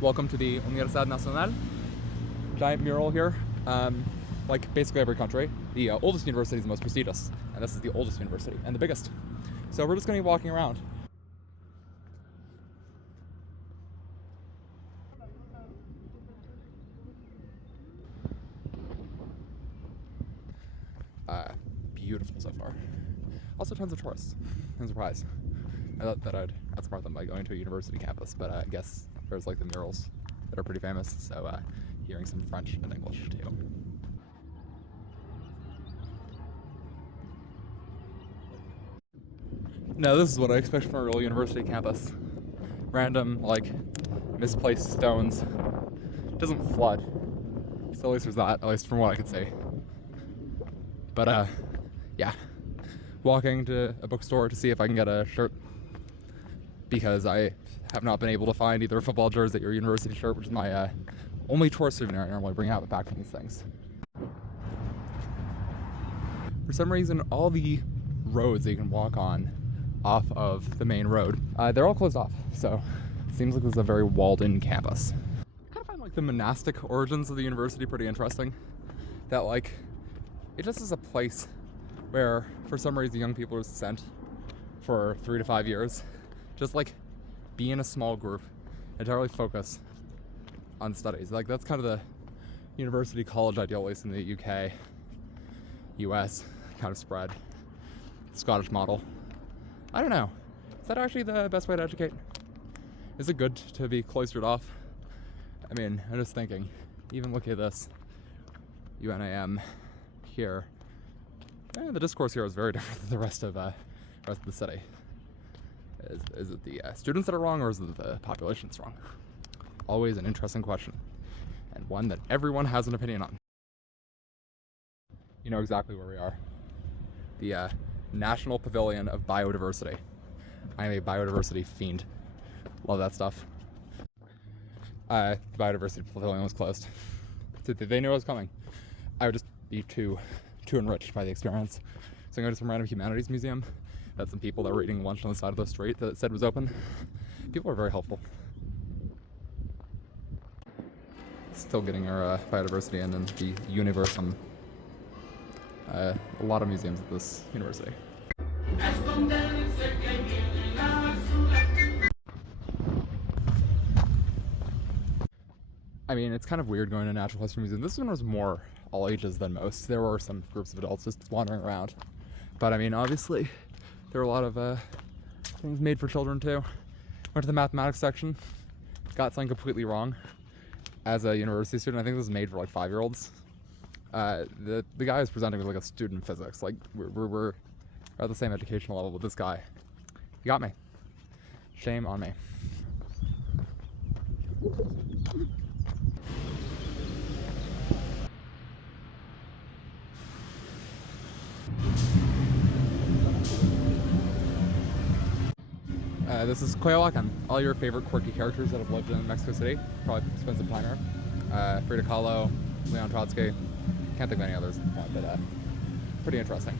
Welcome to the Universidad Nacional. Giant mural here. Like basically every country, the oldest university is the most prestigious, and this is the oldest university and the biggest. So we're just going to be walking around. Beautiful so far. Also tons of tourists. I'm surprised. I thought that I'd outsmart them by going to a university campus, but I guess there's like the murals that are pretty famous, so hearing some French and English too. No, this is what I expect from a real university campus. Random, like, misplaced stones. It doesn't flood. So at least there's that, at least from what I could see. But, yeah. Walking to a bookstore to see if I can get a shirt, because I have not been able to find either a football jersey or a university shirt, which is my only tourist souvenir I normally bring out back from these things. For some reason, all the roads that you can walk on off of the main road, they're all closed off, so it seems like this is a very walled-in campus. I kind of find like the monastic origins of the university pretty interesting. That like, it just is a place where, for some reason, young people are sent for 3 to 5 years. Just like be in a small group, entirely focus on studies. Like that's kind of the university college ideal, at least in the UK, US, kind of spread. Scottish model. I don't know. Is that actually the best way to educate? Is it good to be cloistered off? I mean, I'm just thinking, even look at this UNAM here. The discourse here is very different than the rest of the city. Is it the students that are wrong, or is it the population that's wrong? Always an interesting question, and one that everyone has an opinion on. You know exactly where we are. The National Pavilion of Biodiversity. I am a biodiversity fiend. Love that stuff. The biodiversity pavilion was closed. They knew I was coming. I would just be too enriched by the experience. So I'm going to some random humanities museum that some people that were eating lunch on the side of the street that it said was open. People are very helpful. Still getting our biodiversity in the Universum. A lot of museums at this university. I mean, it's kind of weird going to a natural history museum. This one was more all ages than most. There were some groups of adults just wandering around. But I mean, obviously, there were a lot of things made for children too. Went to the mathematics section, got something completely wrong. As a university student, I think this was made for like 5-year-olds. The guy who's presenting was like a student in physics. Like we're at the same educational level with this guy. He got me. Shame on me. This is Coyoacán. All your favorite quirky characters that have lived in Mexico City probably spent some time here. Frida Kahlo, Leon Trotsky. Can't think of any others, but pretty interesting.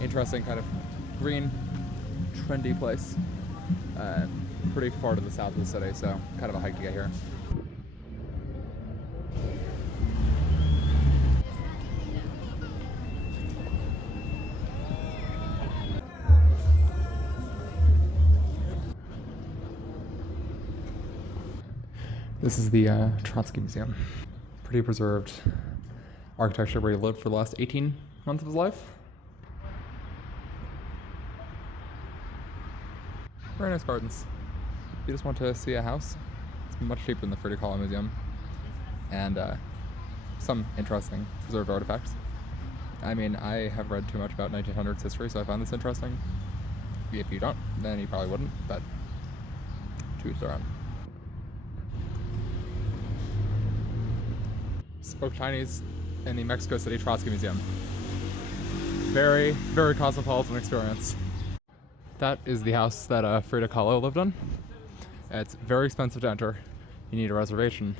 Interesting kind of green, trendy place. Pretty far to the south of the city, so kind of a hike to get here. This is the Trotsky Museum. Pretty preserved architecture where he lived for the last 18 months of his life. Very nice gardens. If you just want to see a house, it's much cheaper than the Frida Kahlo Museum. And some interesting preserved artifacts. I mean, I have read too much about 1900s history, so I find this interesting. If you don't, then you probably wouldn't, but to each their own. Spoke Chinese in the Mexico City Trotsky Museum. Very, very cosmopolitan experience. That is the house that Frida Kahlo lived in. It's very expensive to enter. You need a reservation.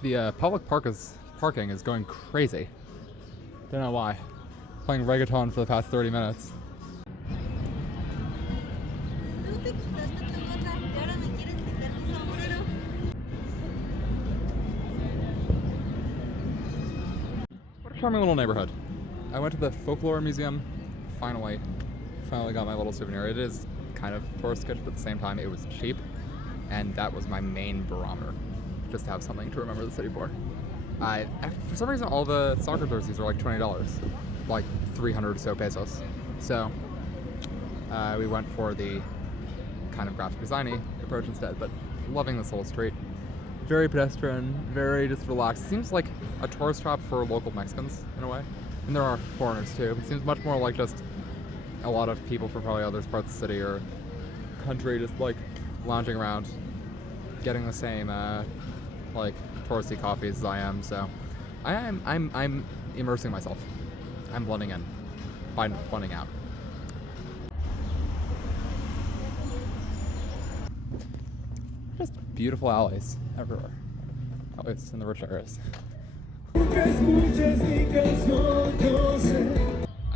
The parking is going crazy. Don't know why. Playing reggaeton for the past 30 minutes. What a charming little neighborhood. I went to the folklore museum. Finally got my little souvenir. It is kind of touristic, but at the same time it was cheap, and that was my main barometer, just to have something to remember the city for. For some reason, all the soccer jerseys are like $20, like 300 or so pesos. So we went for the kind of graphic designy approach instead, but loving this little street. Very pedestrian, very just relaxed. Seems like a tourist trap for local Mexicans in a way, and there are foreigners too. It seems much more like just a lot of people from probably other parts of the city or country just like lounging around, getting the same like touristy coffees as I am. So I'm immersing myself. I'm blending in by blending out. Just beautiful alleys everywhere, at least in the rich areas. I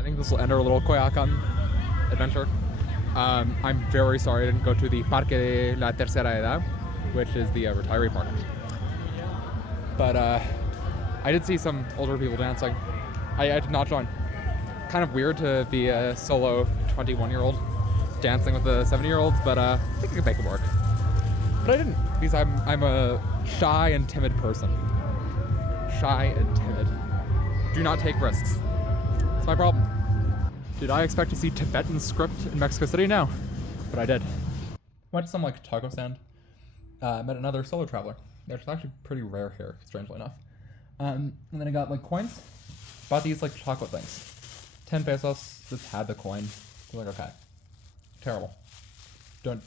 think this will end our little Coyoacán adventure. I'm very sorry I didn't go to the Parque de la Tercera Edad, which is the retiree park. But I did see some older people dancing. I did not join. Kind of weird to be a solo 21-year-old dancing with the 70-year-olds, but I think I could make it work. But I didn't, because I'm a shy and timid person. Shy and timid. Do not take risks. It's my problem. Did I expect to see Tibetan script in Mexico City? No, but I did. Went to some like taco stand. Met another solo traveler. It's actually pretty rare here, strangely enough. And then I got like coins. Bought these like chocolate things. 10 pesos. Just had the coin. I was like, okay. Terrible. Don't.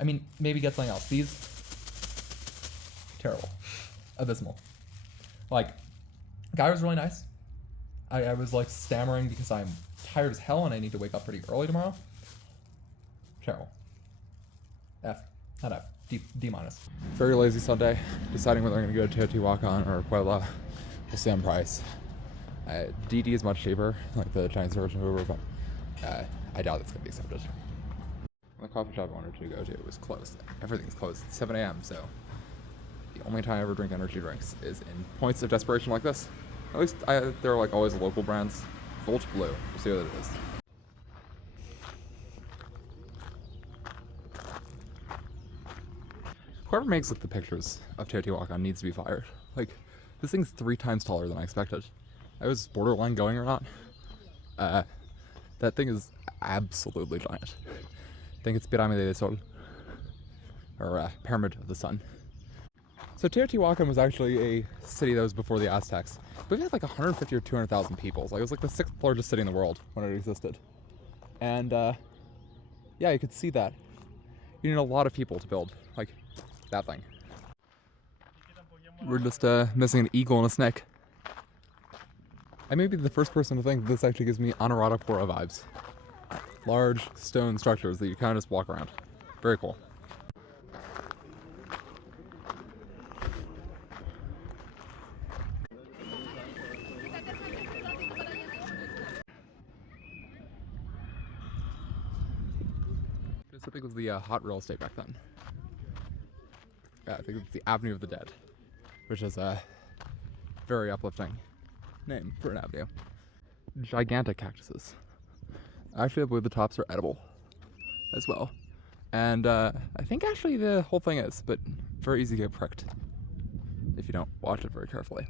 I mean, maybe get something else. These. Terrible. Abysmal. Like, guy was really nice. I was like stammering because I'm tired as hell and I need to wake up pretty early tomorrow. Terrible. F. Not F. D minus. Very lazy Sunday. Deciding whether I'm going to go to Teotihuacan or Puebla. We'll see on price. DD is much cheaper, like the Chinese version of Uber, but I doubt it's going to be accepted. The coffee shop I wanted to go to was closed. Everything's closed at 7 a.m., so the only time I ever drink energy drinks is in points of desperation like this. At least there are like always local brands. Volch Blue. We'll see what it is. Whoever makes like the pictures of Teotihuacan needs to be fired. Like, this thing's 3 times taller than I expected. I was borderline going or not. That thing is absolutely giant. I think it's Pirámide del Sol, or Pyramid of the Sun. So Teotihuacan was actually a city that was before the Aztecs. But it had like 150 or 200,000 people. Like, it was like the 6th largest city in the world when it existed. And yeah, you could see that. You need a lot of people to build like that thing. We're just missing an eagle and a snake. I may be the first person to think this actually gives me Anuradhapura vibes. Large stone structures that you kind of just walk around. Very cool. This I think was the hot real estate back then. Yeah, I think it's the Avenue of the Dead, which is a very uplifting name for an avenue. Gigantic cactuses. Actually, I believe the tops are edible as well. And I think actually the whole thing is, but very easy to get pricked if you don't watch it very carefully.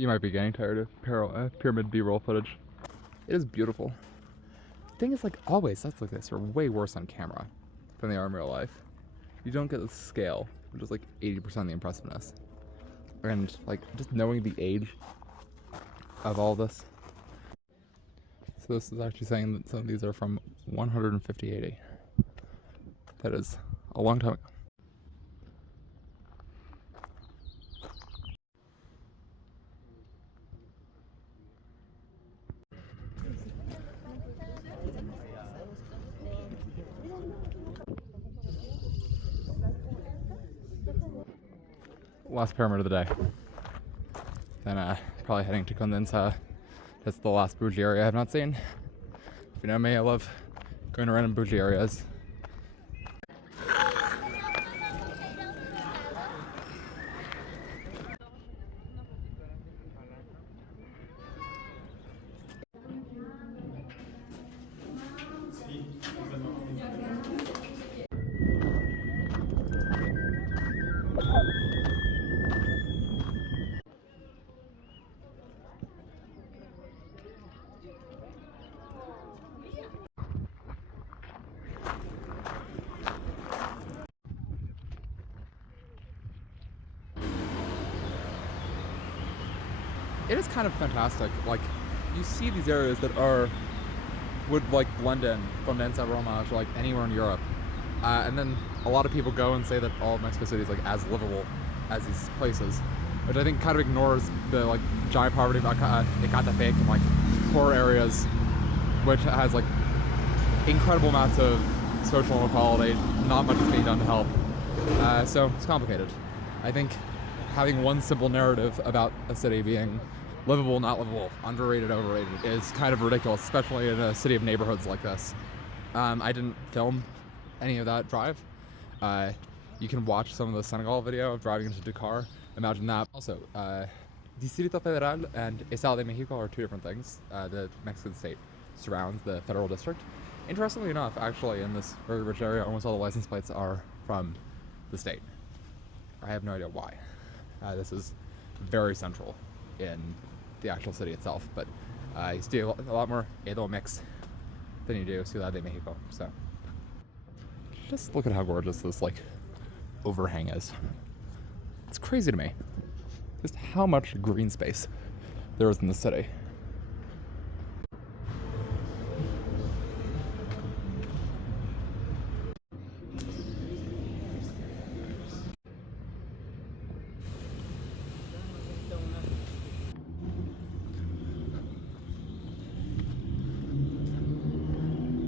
You might be getting tired of pyramid B-roll footage. It is beautiful. The thing is, like, always sets like this are way worse on camera than they are in real life. You don't get the scale, which is like 80% of the impressiveness. And like, just knowing the age of all this. So this is actually saying that some of these are from 150 AD. That is a long time ago. Last pyramid of the day. Then probably heading to Condensa. That's the last bougie area I have not seen. If you know me, I love going around in bougie areas. It is kind of fantastic. Like, you see these areas that would like blend in Condensa, Roma to like anywhere in Europe, and then a lot of people go and say that all of Mexico City is like as livable as these places, which I think kind of ignores the like giant poverty of Ecatepec and like poor areas, which has like incredible amounts of social inequality. Not much is being done to help, so it's complicated. I think having one simple narrative about a city being livable, not livable, underrated, overrated, is kind of ridiculous, especially in a city of neighborhoods like this. I didn't film any of that drive. You can watch some of the Senegal video of driving into Dakar. Imagine that. Also, Distrito Federal and Estado de Mexico are two different things. The Mexican state surrounds the federal district. Interestingly enough, actually, in this very rich area, almost all the license plates are from the state. I have no idea why. This is very central in the actual city itself, but you see a lot more CDMX than you do Ciudad de Mexico. So just look at how gorgeous this like overhang is. It's crazy to me just how much green space there is in the city.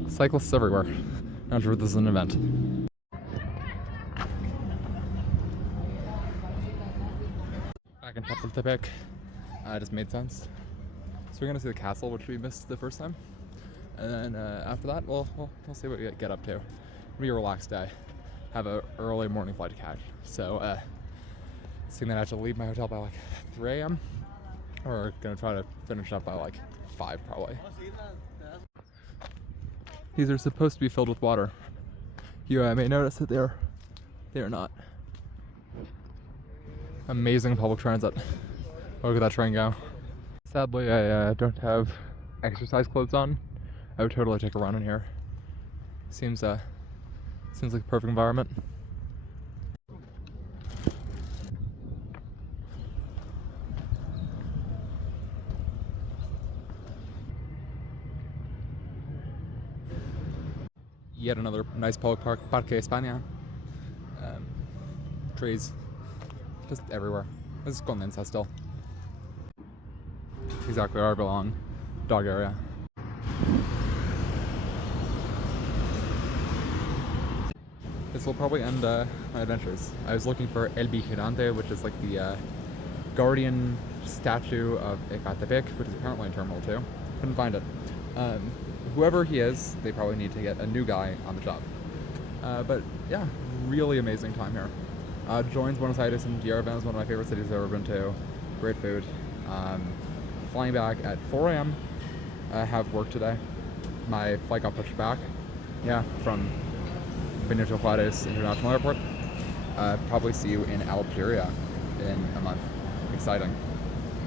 Cyclists everywhere. Not sure if this is an event. Back in Teotihuacan. Just made sense. So we're gonna see the castle, which we missed the first time, and then after that, we'll see what we get up to. It'll be a relaxed day. Have an early morning flight to catch. So, seeing that I have to leave my hotel by like 3 a.m. We're gonna try to finish up by like 5 probably. These are supposed to be filled with water. You may notice that they are not. Amazing public transit. Look at that train go. Sadly, I don't have exercise clothes on. I would totally take a run in here. Seems like a perfect environment. Yet another nice public park, Parque España. Trees just everywhere. This is Condensa still. Exactly where I belong. Dog area. This will probably end my adventures. I was looking for El Vigilante, which is like the guardian statue of Ecatepec, which is apparently in Terminal 2. Couldn't find it. Whoever he is, they probably need to get a new guy on the job. But yeah, really amazing time here. Joins Buenos Aires and Yerevan is one of my favorite cities I've ever been to. Great food. Flying back at 4 a.m. I have work today. My flight got pushed back. Yeah, from Benito Juarez International Airport. Probably see you in Algeria in a month. Exciting.